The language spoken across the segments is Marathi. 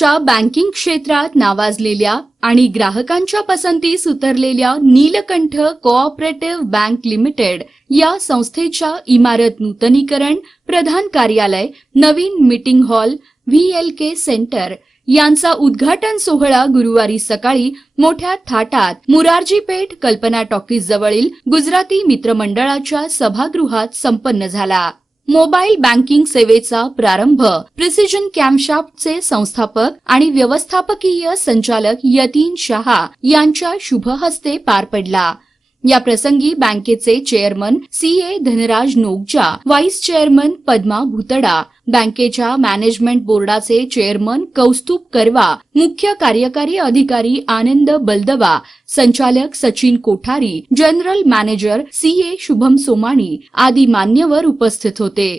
देशाच्या बँकिंग क्षेत्रात नावाजलेल्या आणि ग्राहकांच्या पसंतीस उतरलेल्या नीलकंठ कोऑपरेटिव्ह बँक लिमिटेड या संस्थेच्या इमारत नूतनीकरण, प्रधान कार्यालय, नवीन मीटिंग हॉल, VLK सेंटर यांचा उद्घाटन सोहळा गुरुवारी सकाळी मोठ्या थाटात मुरारजीपेठ कल्पना टॉकीज जवळील गुजराती मित्रमंडळाच्या सभागृहात संपन्न झाला. मोबाईल बँकिंग सेवेचा प्रारंभ प्रिसिजन कॅम्पशाफ्टचे संस्थापक आणि व्यवस्थापकीय संचालक यतीन शहा यांच्या शुभ हस्ते पार पडला. या प्रसंगी बँकेचे chairman CA Dhanraj Nogaja, vice chairman Padma Bhutada, बँकेच्या मॅनेजमेंट बोर्डाचे चेअरमन कौस्तुभ करवा, मुख्य कार्यकारी अधिकारी आनंद बलदवा, संचालक Sachin Kothari, general manager CA Shubham Somani आदी मान्यवर उपस्थित होते.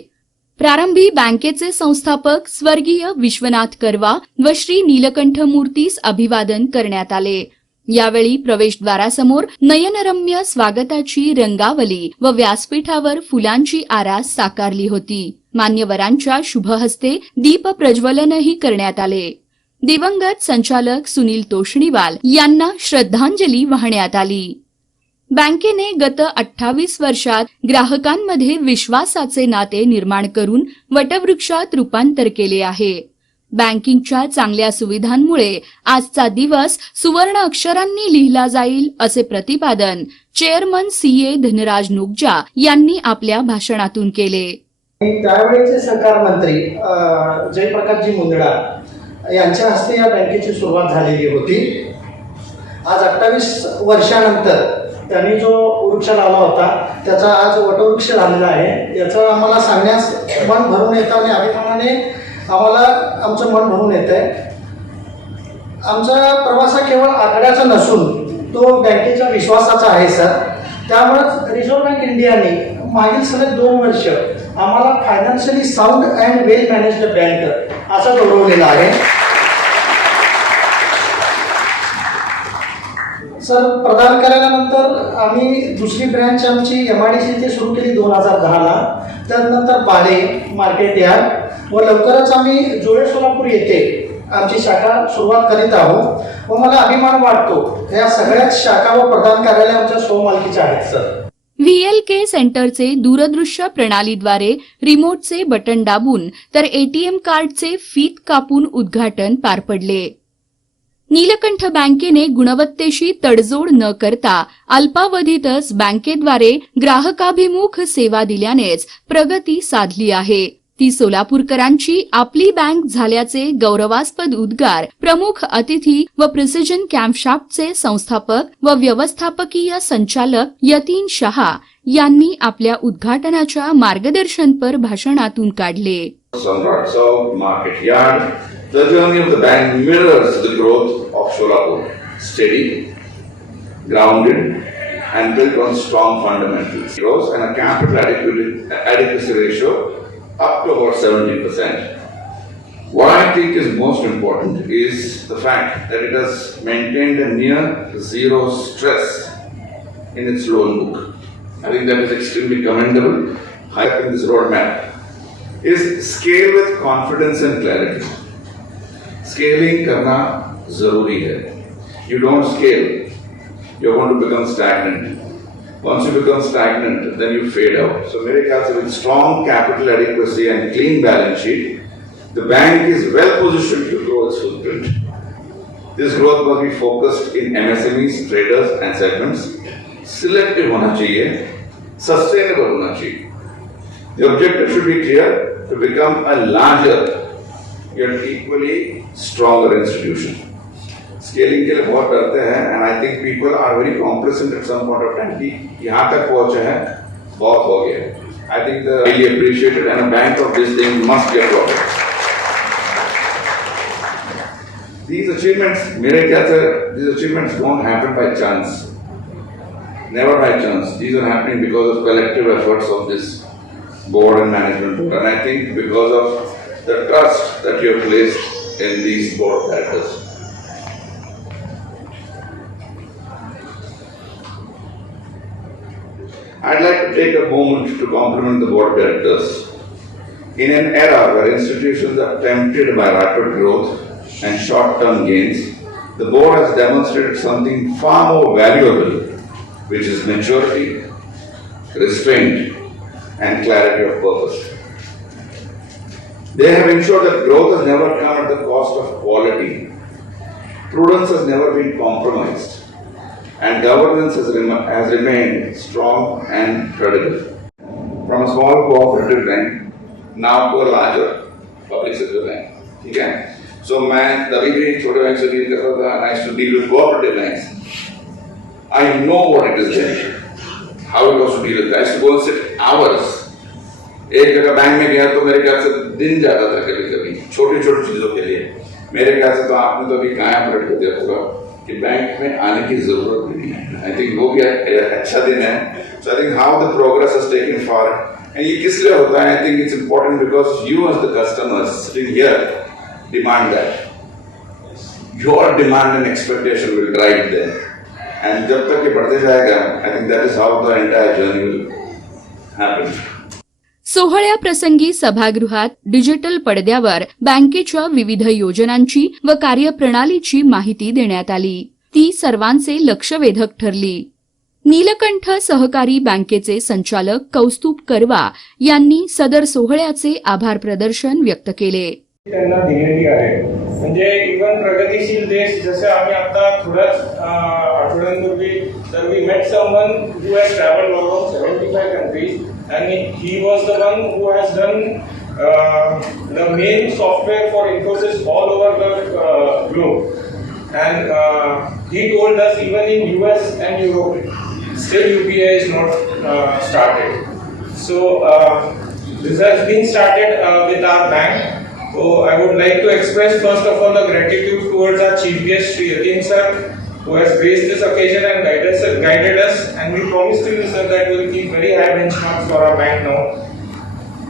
प्रारंभी बँकेचे संस्थापक स्वर्गीय विश्वनाथ करवा व श्री नीलकंठ मूर्तीस अभिवादन करण्यात आले. यावेळी प्रवेशद्वारासमोर नयनरम्य स्वागताची रंगावली व व्यासपीठावर फुलांची आरास साकारली होती. मान्यवरांच्या शुभहस्ते दीप प्रज्वलनही करण्यात आले. दिवंगत संचालक सुनील तोष्णीवाल यांना श्रद्धांजली वाहण्यात आली. बँकेने गत 28 वर्षात ग्राहकांमध्ये विश्वासाचे नाते निर्माण करून वटवृक्षात रूपांतर केले आहे. बँकिंगच्या चांगल्या सुविधांमुळे आजचा दिवस सुवर्ण अक्षरांनी लिहिला जाईल असे प्रतिपादन चेअरमन CA धनराज नोगजा यांनी आपल्या भाषणातून केले. त्यावेळेचे सहकार मंत्री जयप्रकाशजी मुंदडा यांच्या हस्ते या बँकेची सुरुवात झालेली होती. आज 28 वर्षानंतर त्यांनी जो वृक्ष लावला होता त्याचा आज वटवृक्ष झालेला आहे. याचं आम्हाला सांगण्यास मन भरून येतं आणि अभिमानाने आम्हाला आमचं मन भरून येत आहे. आमचा प्रवास हा केवळ आकड्याचा नसून तो बँकेच्या विश्वासाचा आहे सर. त्यामुळेच रिझर्व्ह बँक इंडियाने मागील सलग 2 वर्ष आम्हाला financially sound and well managed bank असं गौरवलेलं आहे. सर, प्रदान केल्यानंतर आम्ही दुसरी ब्रँच आमची MIDC इथे सुरू केली 2010ला. त्यानंतर बाळे मार्केट यार्ड व लवकरच आम्ही जुळे सोलापूर येथे आमची शाखा सुरुवात करीत आहोत व मला अभिमान वाटतो या सगळ्याच शाखा व प्रधान कार्यालय आमच्या स्वमालकीच्या आहेत सर. VLK सेंटरचे दूरदृश्य प्रणालीद्वारे रिमोटचे बटन दाबून तर ATM कार्डचे फीत कापून उद्घाटन पार पडले. नीलकंठ बँकेने गुणवत्तेशी तडजोड न करता अल्पावधीतच बँकेद्वारे ग्राहकाभिमुख सेवा दिल्यानेच प्रगती साधली आहे. ती सोलापूरकरांची आपली बँक झाल्याचे गौरवास्पद उद्गार प्रमुख अतिथी व प्रिसिजन कॅम्पशाफ्टचे संस्थापक व व्यवस्थापकीय संचालक यतीन शहा यांनी आपल्या उद्घाटनाच्या मार्गदर्शनपर भाषणातून काढले. The journey of the bank mirrors the growth of Solapur, steady, grounded, and built on strong fundamentals. Grows and a capital adequacy ratio up to about 70%. What I think is most important is the fact that it has maintained a near zero stress in its loan book. I think that is extremely commendable. High up in this roadmap is scale with confidence and clarity. Scaling करना जरूरी है. You don't scale, you're going to become stagnant. Once you become stagnant, then you fade out. So मेरे ख्याल से with strong capital adequacy and clean balance sheet, the bank is well positioned to grow its footprint. This growth must be focused in MSMEs, traders and segments. Selective होना चाहिए, sustainable होना चाहिए. The objective should be clear to become a larger yet equally stronger institution. Scaling के लिए बहुत डरते हैं and I think people are very complacent at some point of time कि यहाँ तक पहुँचे हैं, बहुत हो गया. I think the highly appreciated and a bank of this thing must get profit. These achievements, मेरे ख्याल से these achievements don't happen by chance. Never by chance. These are happening because of collective efforts of this board and management board, and I think because of the trust that you have placed in these board of directors. I'd like to take a moment to compliment the board of directors. In an era where institutions are tempted by rapid growth, and short-term gains, the board has demonstrated something far more valuable, which is maturity, restraint, and clarity of purpose. They have ensured that growth has never come at the cost of quality, prudence has never been compromised, and governance has remained strong and credible. From a small cooperative bank now to a larger public sector bank. ठीक है? So मैं तभी भी छोटे बैंक से डील करता था. I used to deal with cooperative banks. I know what it is then. How it was to deal with that. I used to go and sit hours. एक जगह बैंक में गया तो मेरे ख्याल से दिन जाता था कभी कभी छोटी छोटी चीजों के लिए. मेरे ख्याल से तो आपने तो अभी कायम कर दिया होगा कि बैंक में आने की जरूरत भी नहीं है. आई थिंक वो भी अच्छा दिन है. So I think how the progress has taken forward. And ये किस लिए होता है? I think it's important because you as the customers sitting here demand that. Your demand and expectation will drive them. And जब तक ये बढ़ते जाएगा, I think that is how the entire journey will happen. सोहळ्याप्रसंगी सभागृहात डिजिटल पडद्यावर बँकेच्या विविध योजनांची व कार्यप्रणालीची माहिती देण्यात आली. ती सर्वांचे लक्षवेधक ठरली. नीलकंठ सहकारी बँकेचे संचालक कौस्तुभ करवा यांनी सदर सोहळ्याचे आभार प्रदर्शन व्यक्त केले. त्यांना दिलेली आहे. म्हणजे इव्हन प्रगतीशील देश जसे आम्ही आता थोड्याच आठवड्यांपूर्वी तर we met someone who has travelled around 75 countries and he was the one who has done the main software for Infosys all over the globe. And he told us even in US and Europe still UPI is not started. So this has been started with our bank. So I would like to express first of all the gratitude towards our chief guest Shri Yatin sir, who has graced this occasion and guided us, and we promise to you sir that we will keep very high benchmarks for our bank now.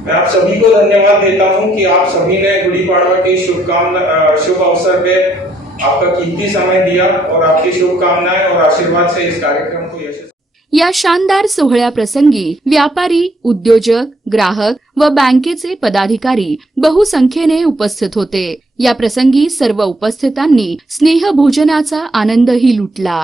मैं आप सभी को धन्यवाद देता हूं कि आप सभी ने गुड़ी पाड़वा की शुभ अवसर पे आपका कीमती समय दिया और आपकी शुभकामनाएं और आशीर्वाद से इस कार्यक्रम को यशस्वी. या शानदार सोहळ्याप्रसंगी व्यापारी, उद्योजक, ग्राहक व बँकेचे पदाधिकारी बहुसंख्येने उपस्थित होते. या प्रसंगी सर्व उपस्थितांनी स्नेहभोजनाचा आनंदही लुटला.